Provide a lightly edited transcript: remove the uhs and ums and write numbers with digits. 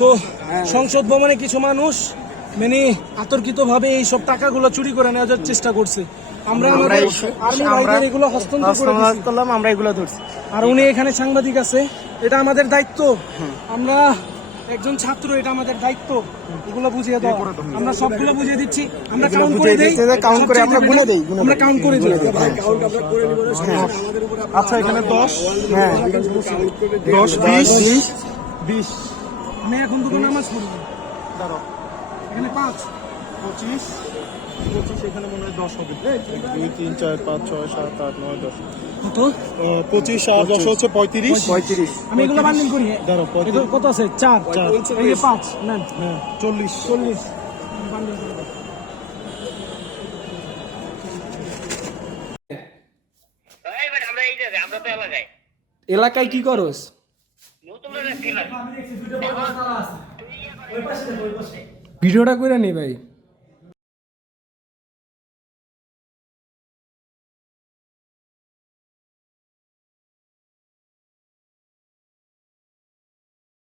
তো সংসদ ভবনে কিছু মানুষ মানে আতর্কিতভাবে এই সব টাকাগুলো চুরি করে নেওয়ার চেষ্টা করছে। আমরা আমাদের আর্মি ভাইদের এগুলো হস্তান্তর করলাম, আমরা এগুলো ধরছি। আর উনি এখানে সাংবাদিক আছে, এটা আমাদের দায়িত্ব। আমরা একজন ছাত্র, এটা আমাদের দায়িত্ব এগুলো বুঝিয়ে দাও। আমরা সবগুলো বুঝিয়ে দিচ্ছি, আমরা কাউন্ট করে দেই, কাউন্ট করে আমরা গুনে দেই, আমরা কাউন্ট করে দিই। কাউন্ট আমরা করে নিব না, আমাদের উপর। আচ্ছা এখানে 10, হ্যাঁ 10 20 আমি এখন দুটো নামাজ পড়ব। দাঁড়াও, এখানে 5 25 এখানে মনে হয় 10 হবে। 2 3 4 5 6 7 8 9 10 কত? 25 আর 10 হচ্ছে 35। আমি এগুলো বান্ডিল করি। দাঁড়াও, কত আছে? 4 এই 5 নেন। হ্যাঁ 40 বান্ডিল করে দাও। এলাকায় কি করস? ভিডিওটা করে নি ভাই।